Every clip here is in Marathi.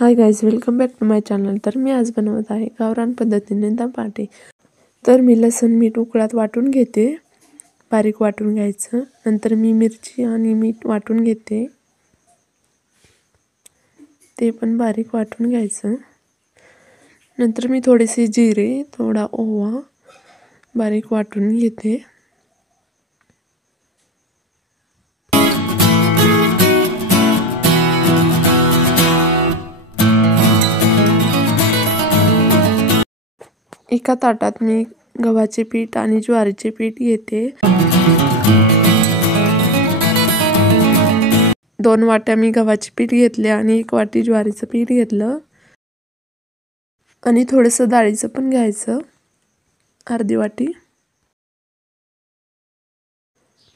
High guys, welcome back to my channel. तर मी आज बनवत आहे गावरान पद्धतीने धपाटे. तर मी लसूण मीठ उकळात वाटून घेते, बारीक वाटून घ्यायचं. नंतर मी मिरची आणि मीठ वाटून घेते, ते पण बारीक वाटून घ्यायचं. नंतर मी थोडेसे जिरे, थोडा ओवा बारीक वाटून घेते. एका ताटात मी गव्हाचे पीठ आणि ज्वारीचे पीठ घेते. 2 वाट्या मी गव्हाचे पीठ घेतले आणि 1 वाटी ज्वारीचं पीठ घेतलं आणि थोडंसं डाळीचं पण घ्यायचं, अर्धी वाटी.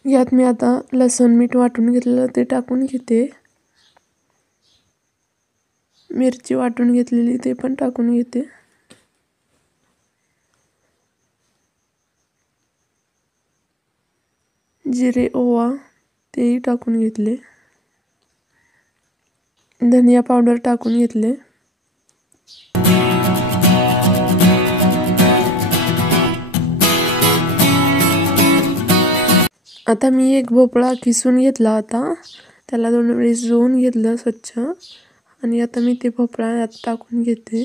यात मी आता लसूण मीठ वाटून घेतलेलं ते टाकून घेते. मिरची वाटून घेतलेली ते पण टाकून घेते. जिरे, ओवा तेही टाकून घेतले. धनिया पावडर टाकून घेतले. आता मी एक भोपळा किसून घेतला होता, त्याला 2 वेळेस धुवून घेतलं स्वच्छ आणि आता मी ते भोपळा यात टाकून घेते.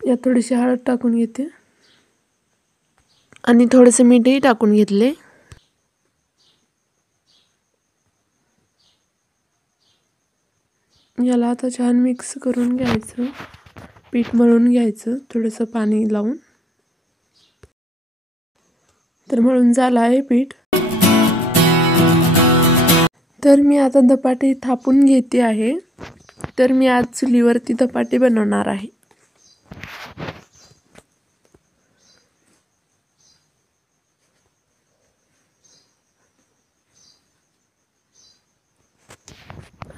यात थोडीशी हळद टाकून घेते आणि थोडेसे मीठही टाकून घेतले. याला आता छान मिक्स करून घ्यायचं, पीठ मळून घ्यायचं थोडंसं पाणी लावून. तर मळून झालं आहे पीठ. तर मी आता धपाटे थापून घेते आहे. तर मी आज चुलीवरती धपाटे बनवणार आहे.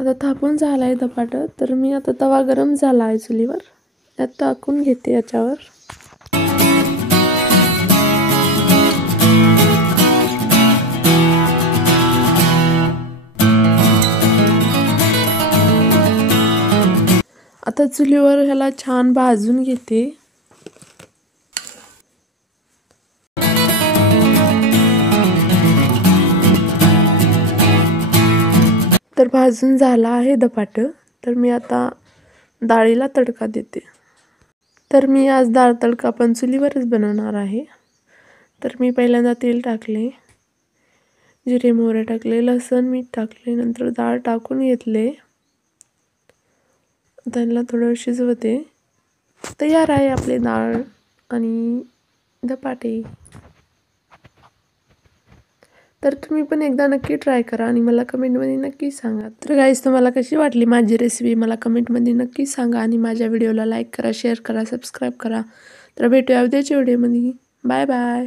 आता थापून झाला आहे धपाट. तर मी आता तवा गरम झाला आहे चुलीवर, त्यात टाकून घेते याच्यावर. आता चुलीवर ह्याला छान भाजून घेते. तर भाजून झाला आहे धपाट. तर मी आता डाळीला तडका देते. तर मी आज डाळ तडका पण चुलीवरच बनवणार आहे. तर मी पहिल्यांदा तेल टाकले, जिरे मोहरे टाकले, लसूण मीठ टाकले, नंतर डाळ टाकून घेतले. त्यांना थोडं शिजवते. तयार आहे आपले डाळ आणि धपाटे. तर तुम्ही पण एकदा नक्की ट्राय करा आणि मला कमेंटमध्ये नक्की सांगा. तर गाईस, तुम्हाला कशी वाटली माझी रेसिपी मला कमेंटमध्ये नक्की सांगा आणि माझ्या व्हिडिओला लाईक करा, शेअर करा, सबस्क्राईब करा. तर भेटूया उद्याच्या व्हिडिओमध्ये. Bye bye.